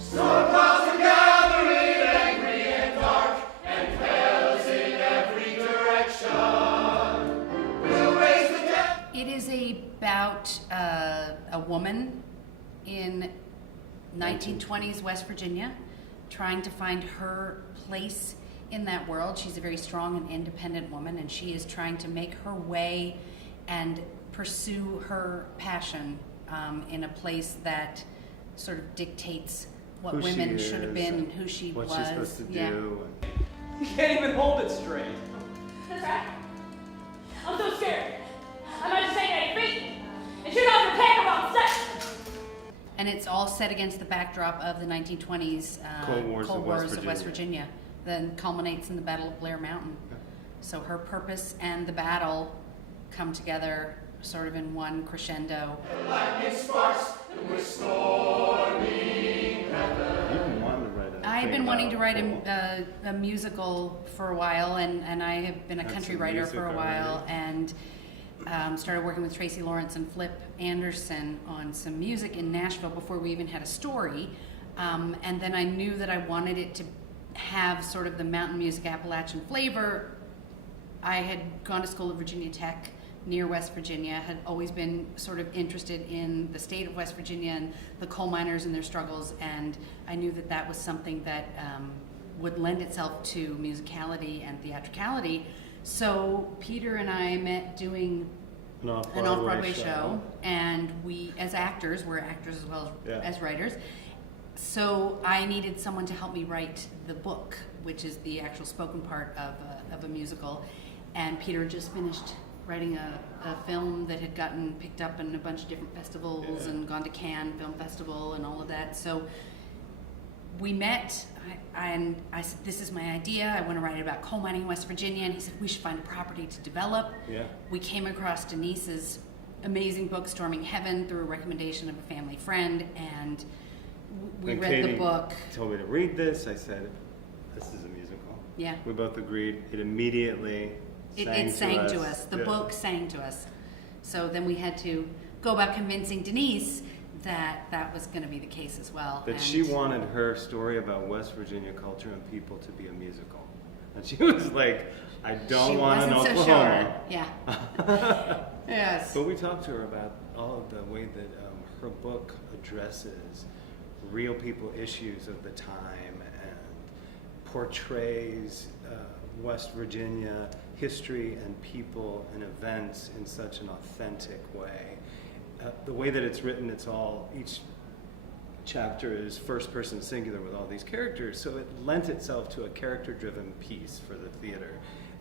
Storm clouds are gathering, angry and dark, and perils in every direction. We'll raise the dead. It is about a woman in 1920s West Virginia trying to find her place in that world. She's a very strong and independent woman, and she is trying to make her way and pursue her passion in a place that sort of dictates what who women she should have is been, and who she what was. she's supposed to Yeah. do. You can't even hold it straight. That's right. I'm so scared. I might just take a feet and shoot off your tanker on set. And it's all set against the backdrop of the 1920s Cold Wars of West Virginia. Then culminates in the Battle of Blair Mountain. Yeah. So her purpose and the battle come together sort of in one crescendo. Lightning sparks, and we're storming heaven. You've been wanting to write a I've thing been wanting to about write Cole. a musical for a while, and I have been a That's country some writer music for a while, already. and started working with Tracy Lawrence and Flip Anderson on some music in Nashville before we even had a story. And then I knew that I wanted it to have sort of the mountain music Appalachian flavor. I had gone to school at Virginia Tech near West Virginia, had always been sort of interested in the state of West Virginia and the coal miners and their struggles, and I knew that that was something that would lend itself to musicality and theatricality. So Peter and I met doing An an off-Broadway off-Broadway show, and we, as actors, we're actors as well Yeah. as writers. So I needed someone to help me write the book, which is the actual spoken part of a musical. And Peter just finished writing a film that had gotten picked up in a bunch of different festivals Yeah. and gone to Cannes Film Festival and all of that. So we met, and I said, this is my idea. I want to write it about coal mining in West Virginia. And he said, we should find a property to develop. Yeah. We came across Denise's amazing book, Storming Heaven, through a recommendation of a family friend, and we And read Katy the book. told me to read this. I said, this is a musical. Yeah. We both agreed. It immediately It sang to us. The Yeah. book sang to us. So then we had to go about convincing Denise that that was going to be the case as well. That And she wanted her story about West Virginia culture and people to be a musical. And she was like, I don't she want an wasn't so Oklahoma. sure. Yeah. Yes. But we talked to her about all of the way that her book addresses real people issues of the time and portrays West Virginia history and people and events in such an authentic way. The way that it's written, each chapter is first person singular with all these characters, so it lent itself to a character-driven piece for the theater.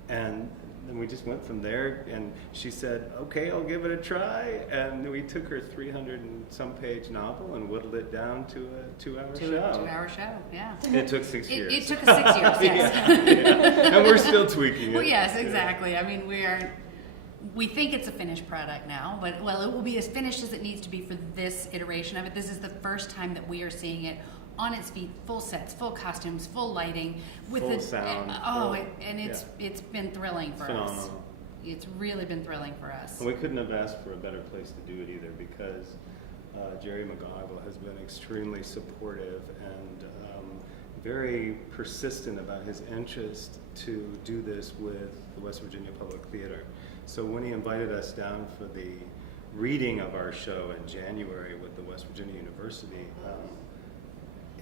And then we just went from there, and she said, okay, I'll give it a try. And we took her 300 and some page novel and whittled it down to a 2-hour show. 2-hour show, yeah. It took 6 years. It took us 6 years, yes. Yeah. And we're still tweaking it. Well, yes, Yeah. exactly. I mean, we think it's a finished product now, but well, it will be as finished as it needs to be for this iteration of it. This is the first time that we are seeing it on its feet, full sets, full costumes, full lighting, with Full the sound, it's been thrilling for us. Phenomenal. It's really been thrilling for us. And we couldn't have asked for a better place to do it either, because Jerry McGonigal has been extremely supportive and very persistent about his interest to do this with the West Virginia Public Theater. So when he invited us down for the reading of our show in January with the West Virginia University,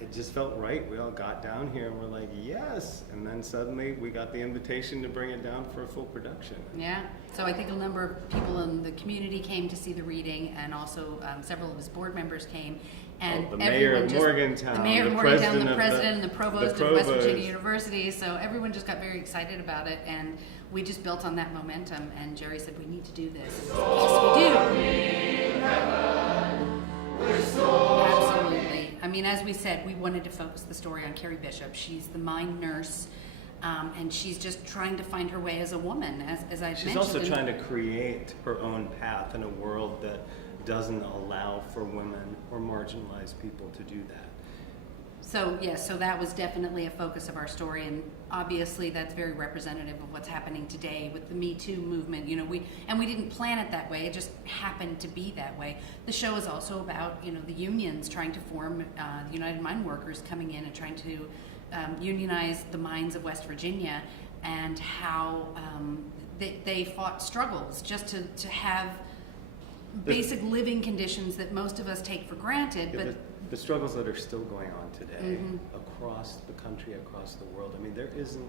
it just felt right. We all got down here and we're like, yes. And then suddenly we got the invitation to bring it down for a full production. Yeah, so I think a number of people in the community came to see the reading, and also several of his board members came. And the mayor of Morgantown, the mayor of the Morgantown, the president of president, and the provost of West provost. Virginia University. So everyone just got very excited about it, and we just built on that momentum. And Jerry said, we need to do this. Yes, we do. Absolutely. I mean, as we said, we wanted to focus the story on Carrie Bishop. She's the mine nurse, and she's just trying to find her way as a woman, as I mentioned. She's also trying to create her own path in a world that doesn't allow for women or marginalized people to do that. So yes, so that was definitely a focus of our story, and obviously that's very representative of what's happening today with the Me Too movement. You know, we didn't plan it that way; it just happened to be that way. The show is also about, you know, the unions trying to form, the United Mine Workers coming in and trying to unionize the mines of West Virginia, and how they fought struggles just to have basic living conditions that most of us take for granted, Yeah, but. the struggles that are still going on today Mhm. across the country, across the world. I mean, there isn't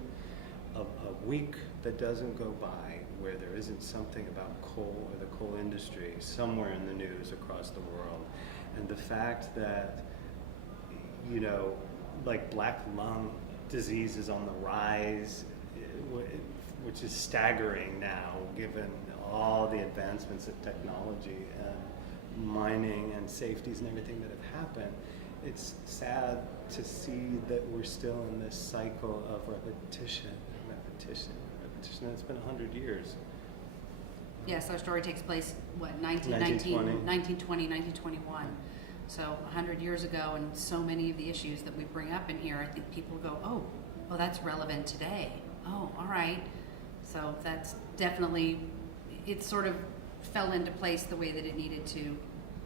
a week that doesn't go by where there isn't something about coal or the coal industry somewhere in the news across the world. And the fact that, you know, like black lung disease is on the rise, which is staggering now given all the advancements in technology and mining and safeties and everything that have happened. It's sad to see that we're still in this cycle of repetition. And it's been 100 years. Yes, our story takes place, what, 1920, 1921. So 100 years ago, and so many of the issues that we bring up in here, I think people go, oh, well, that's relevant today. Oh, all right. So that's definitely, it sort of fell into place the way that it needed to,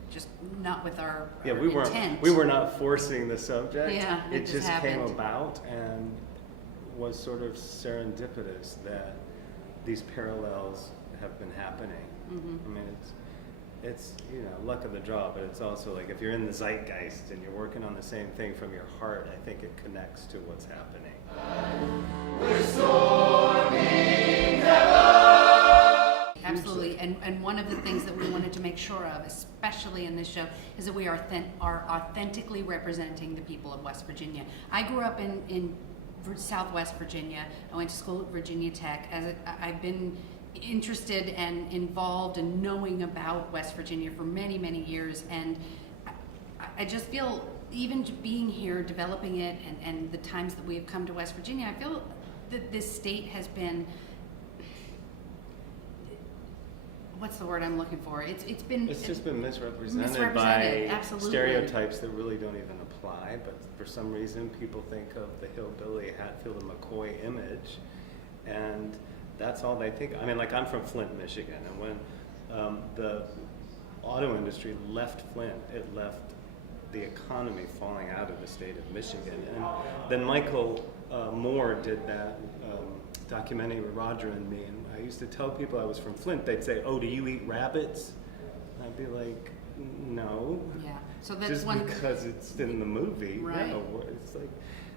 just not with our intent. We were not forcing the subject. Yeah, it just came happened. about and was sort of serendipitous that these parallels have been happening. Mhm. I mean, it's you know, luck of the draw, but it's also like if you're in the zeitgeist and you're working on the same thing from your heart, I think it connects to what's happening. We're storming Absolutely, and one of the things that we wanted to make sure of, especially in this show, is that we are authentically representing the people of West Virginia. I grew up in Southwest Virginia. I went to school at Virginia Tech. I've been interested and involved in knowing about West Virginia for many, many years, and I just feel, even being here, developing it, and the times that we have come to West Virginia, I feel that this state has been, what's the word I'm looking for? It's just been misrepresented misrepresented, by absolutely. stereotypes that really don't even apply, but for some reason people think of the hillbilly Hatfield and McCoy image, and that's all they think. I mean, like, I'm from Flint, Michigan, and when the auto industry left Flint, it left the economy falling out of the state of Michigan. And then Michael Moore did that documentary with Roger and me, and I used to tell people I was from Flint. They'd say, "Oh, do you eat rabbits?" And I'd be like, "No." Yeah. So that's just one because it's in the movie. Right. No, it's like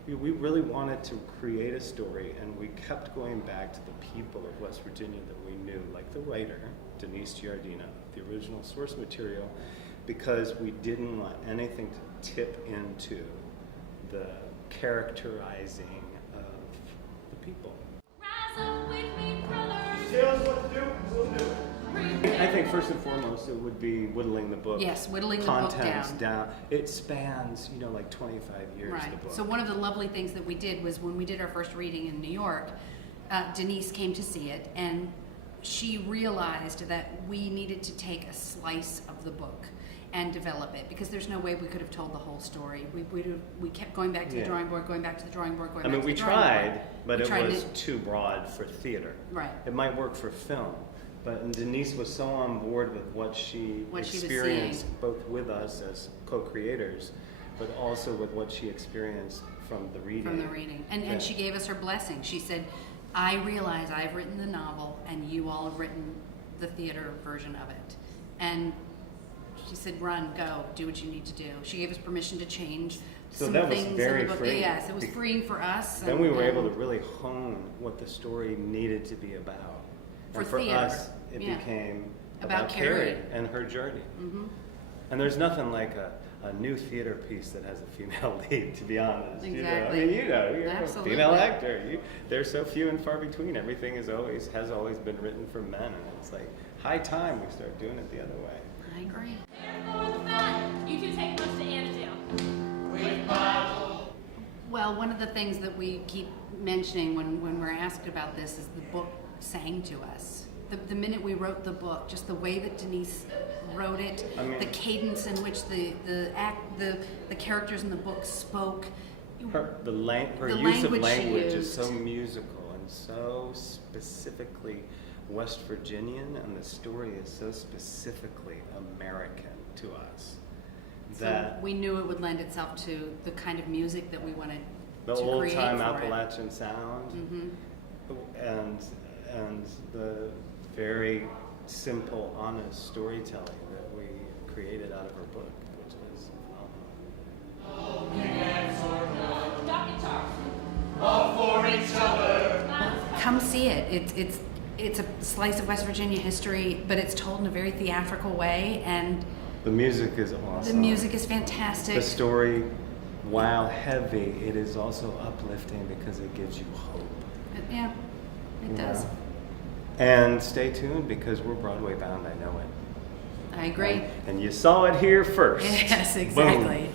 we really wanted to create a story, and we kept going back to the people of West Virginia that we knew, like the writer, Denise Giardina, the original source material, because we didn't want anything to tip into the characterizing of the people. Rise up with me, brothers. Tell us what to do, we'll do it. I think first and foremost it would be whittling the book. Yes, whittling the book contents down. It spans, you know, like 25 years, Right. the book. So one of the lovely things that we did was when we did our first reading in New York, Denise came to see it, and she realized that we needed to take a slice of the book and develop it, because there's no way we could have told the whole story. We kept going back to the Yeah. drawing board, going back to the drawing board, going I mean, back we to the drawing board. tried, but We it tried was to- too broad for theater. Right. It might work for film, but Denise was so on board with what she What she was experienced, seeing. both with us as co-creators, but also with what she experienced from the reading. From the reading. And Yeah. she gave us her blessing. She said, I realize I've written the novel and you all have written the theater version of it. And she said, run, go, do what you need to do. She gave us permission to change So some that was things very in the book. freeing. Yes, it was freeing for us. Then and- we were and able to really hone what the story needed to be about. For And for theater, us, it yeah. became About about Carrie Carrie. and her journey. Mhm. And there's nothing like a new theater piece that has a female lead, to be honest. You know? I Exactly. mean, you're Absolutely. a female actor. They're so few and far between. Everything has always been written for men, and it's like high time we start doing it the other way. I agree. Therefore the fact, you two take lunch to Annandale. With Bible. Well, one of the things that we keep mentioning when we're asked about this is the book sang to us. the minute we wrote the book, just the way that Denise wrote it, I mean- the cadence in which the characters in the book spoke. Her The use of language she language is used. so musical and so specifically West Virginian, and the story is so specifically American to us So that we knew it would lend itself to the kind of music that we wanted the to old create time for Appalachian sound and the very simple, honest storytelling that we created out of her book, which is phenomenal. Doc and Charles. All for each other. Come see it. It's a slice of West Virginia history, but it's told in a very theatrical way, and The music is awesome. the music is fantastic. The story, while heavy, it is also uplifting because it gives you hope. Yeah, it you does. know? And stay tuned because we're Broadway bound, I know it. I agree. And you saw it here first. Yes, Boom. exactly.